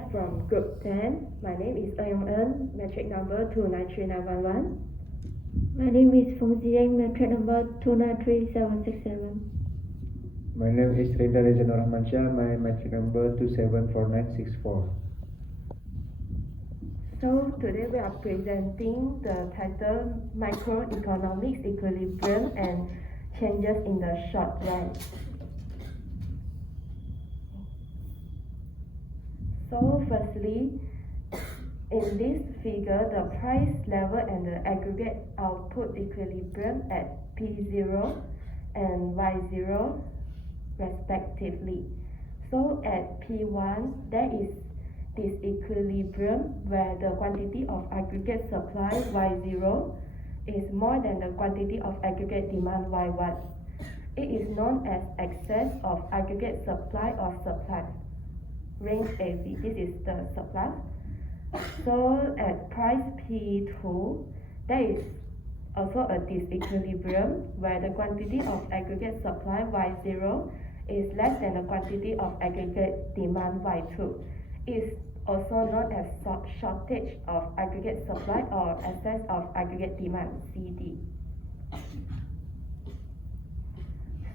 Shoprat from Group 10. My name is Eun, metric number 293911. My name is Fong Ziyang, metric number 293767. My name is Reza Rezanur Rahmansyah, my metric number 274964. So today we are presenting the title Microeconomics Equilibrium and Changes in the Short Run. So firstly, in this figure, the price level and the aggregate output equilibrium at P0 and Y0 respectively. So at P1, there is this equilibrium where the quantity of aggregate supply Y0 is more than the quantity of aggregate demand Y1. It is known as excess of aggregate supply or surplus. Range AV, this is the surplus. So at price P2, there is also a disequilibrium where the quantity of aggregate supply Y0 is less than the quantity of aggregate demand Y2. It is also known as shortage of aggregate supply or excess of aggregate demand CD.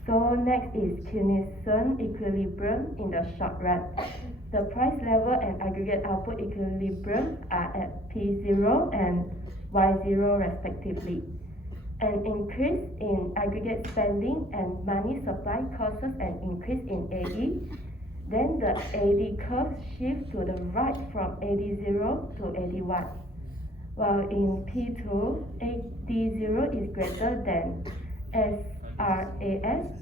So next is Keynesian equilibrium in the short run. The price level and aggregate output equilibrium are at P0 and Y0 respectively. An increase in aggregate spending and money supply causes an increase in AE. Then the AD curve shifts to the right from AD0 to AD1. While in P2, AD0 is greater than SRAS,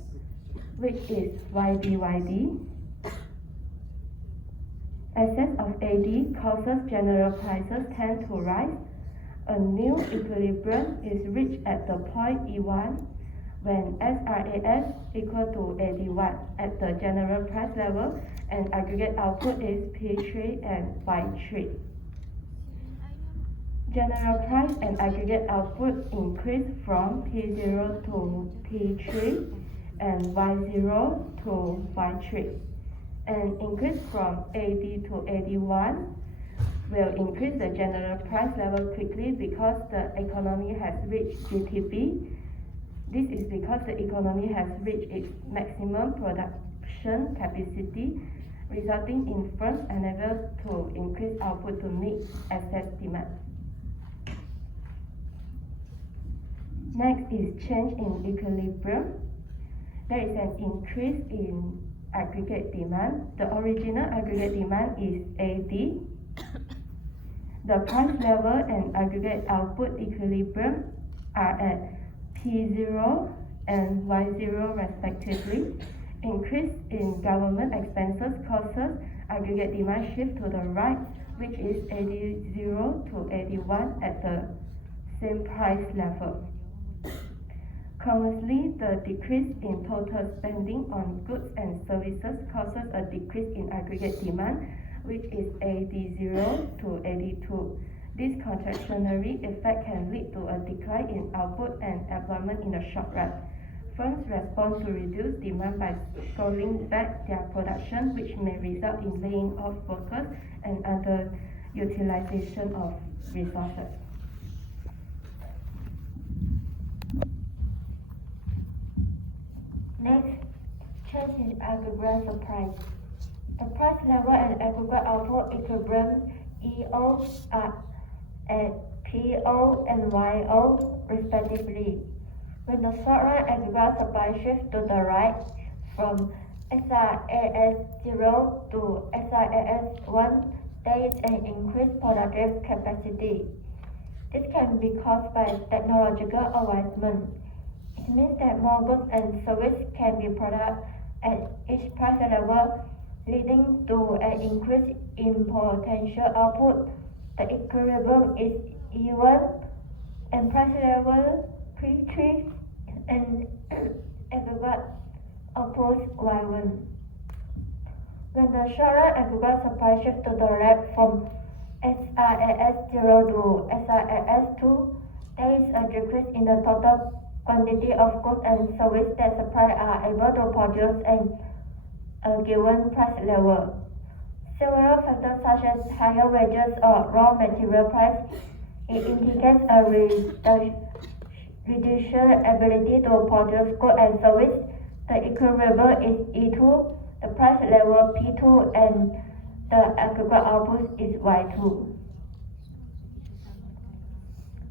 which is YDYD. Excess of AD causes general prices tend to rise. A new equilibrium is reached at the point E1 when SRAS equal to AD1 at the general price level and aggregate output is P3 and Y3. General price and aggregate output increase from P0 to P3 and Y0 to Y3. An increase from AD to AD1 will increase the general price level quickly because the economy has reached GTP. This is because the economy has reached its maximum production capacity, resulting in firms unable to increase output to meet excess demand. Next is change in equilibrium. There is an increase in aggregate demand. The original aggregate demand is AD. The price level and aggregate output equilibrium are at P0 and Y0 respectively. Increase in government expenses causes aggregate demand shift to the right, which is AD0 to AD1 at the same price level. Conversely, the decrease in total spending on goods and services causes a decrease in aggregate demand, which is AD0 to AD2. This contractionary effect can lead to a decline in output and employment in the short run. Firms respond to reduced demand by scaling back their production, which may result in laying off workers and underutilization of resources. Next, change in aggregate supply. The price level and aggregate output equilibrium EO are at PO and YO respectively. When the short run aggregate supply shifts to the right from SRAS 0 to SRAS 1, there is an increased productive capacity. This can be caused by technological advancement. It means that more goods and services can be produced at each price level, leading to an increase in potential output. The equilibrium is E1 and price level P3 and aggregate output Y1. When the short run aggregate supply shifts to the left from SRAS 0 to SRAS 2, there is a decrease in the total quantity of goods and services that suppliers are able to produce at a given price level. several factors such as higher wages or raw material price. It indicates a reduced ability to produce goods and service. The equilibrium is E2, the price level P2, and the aggregate output is Y2.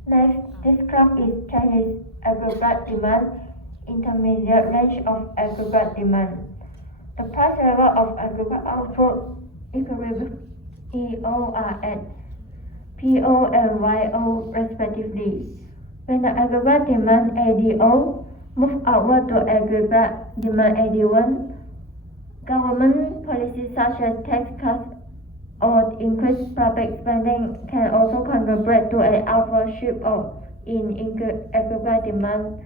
Next, this graph is Chinese aggregate demand, intermediate range of aggregate demand. The price level of aggregate output equilibrium EO are at PO and YO respectively. When the aggregate demand ADO moves outward to aggregate demand AD1, government policies such as tax cuts or increased public spending can also contribute to an upward shift in aggregate demand.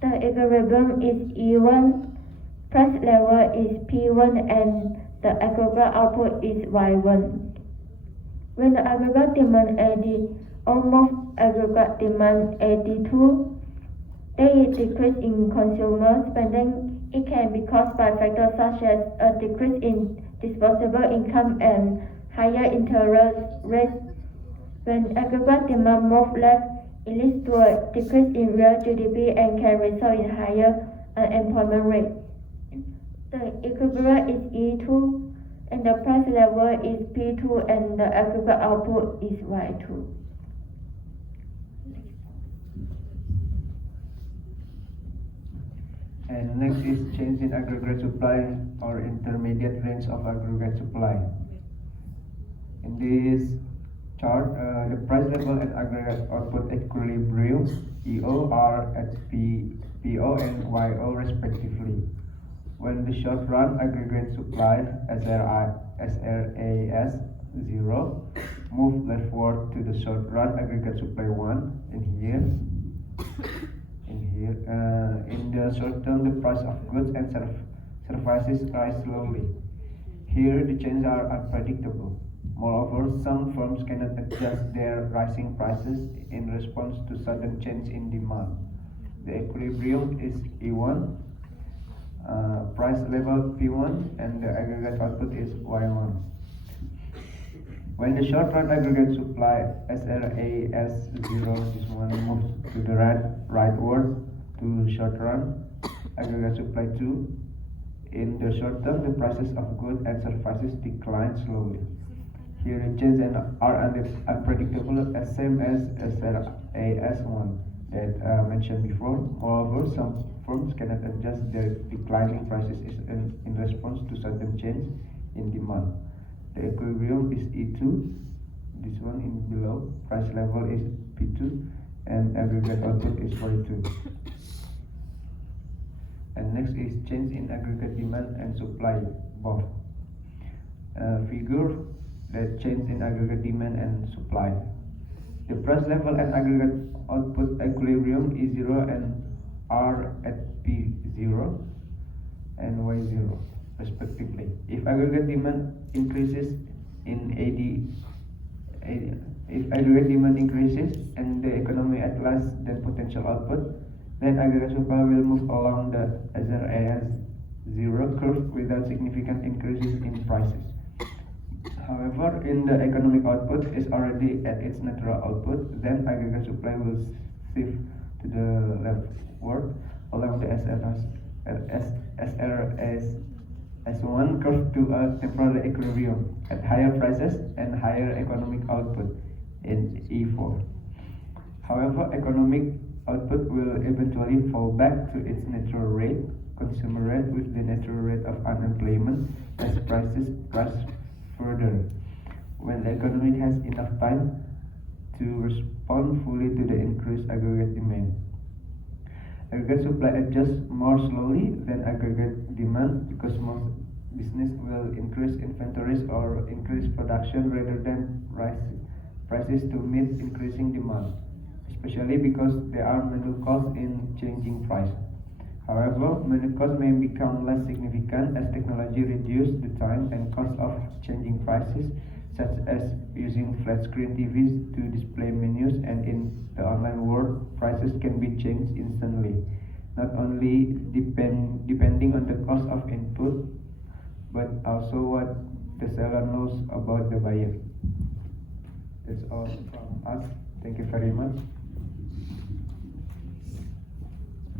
The equilibrium is E1, price level is P1, and the aggregate output is Y1. When the aggregate demand AD almost aggregate demand AD2, there is decrease in consumer spending. It can be caused by factors such as a decrease in disposable income and higher interest rates. When aggregate demand moves left, it leads to a decrease in real GDP and can result in higher unemployment rate. The equilibrium is E2, and the price level is P2, and the aggregate output is Y2. And next is change in aggregate supply or intermediate range of aggregate supply. In this chart, the price level and aggregate output equilibrium EO are at PO and YO respectively. When the short run aggregate supply SRAS 0 move leftward to the short run aggregate supply 1 in the short term, the price of goods and services rise slowly. Here, the changes are unpredictable. Moreover, some firms cannot adjust their rising prices in response to sudden change in demand. The equilibrium is E1, price level P1, and the aggregate output is Y1. When the short-run aggregate supply SRAS0 this one moves to the rightward to short-run aggregate supply 2, in the short term the prices of goods and services decline slowly. Here the changes are unpredictable, as same as SRAS1 that mentioned before. Moreover, some firms cannot adjust their declining prices in response to sudden change in demand. The equilibrium is E2, this one in below, price level is P2, and aggregate output is Y2. And next is change in aggregate demand and supply, both. Figure that change in aggregate demand and supply. The price level and aggregate output equilibrium E0 and are at P0 and Y0 respectively. If aggregate demand increases if aggregate demand increases and the economy at less than potential output, then aggregate supply will move along the SRAS0 curve without significant increases in prices. However, in the economic output is already at its natural output, then aggregate supply will shift to the leftward along the SRAS1 curve to a temporary equilibrium at higher prices and higher economic output in E4. However, economic output will eventually fall back to its natural rate, consumer rate, with the natural rate of unemployment as prices rise further. When the economy has enough time to respond fully to the increased aggregate demand. Aggregate supply adjusts more slowly than aggregate demand because most business will increase inventories or increase production rather than rise prices to meet increasing demand, especially because there are manual costs in changing price. However, manual costs may become less significant as technology reduces the time and cost of changing prices, such as using flat screen TVs to display menus, and in the online world, prices can be changed instantly, not only depending on the cost of input, but also what the seller knows about the buyer. That's all from us. Thank you very much.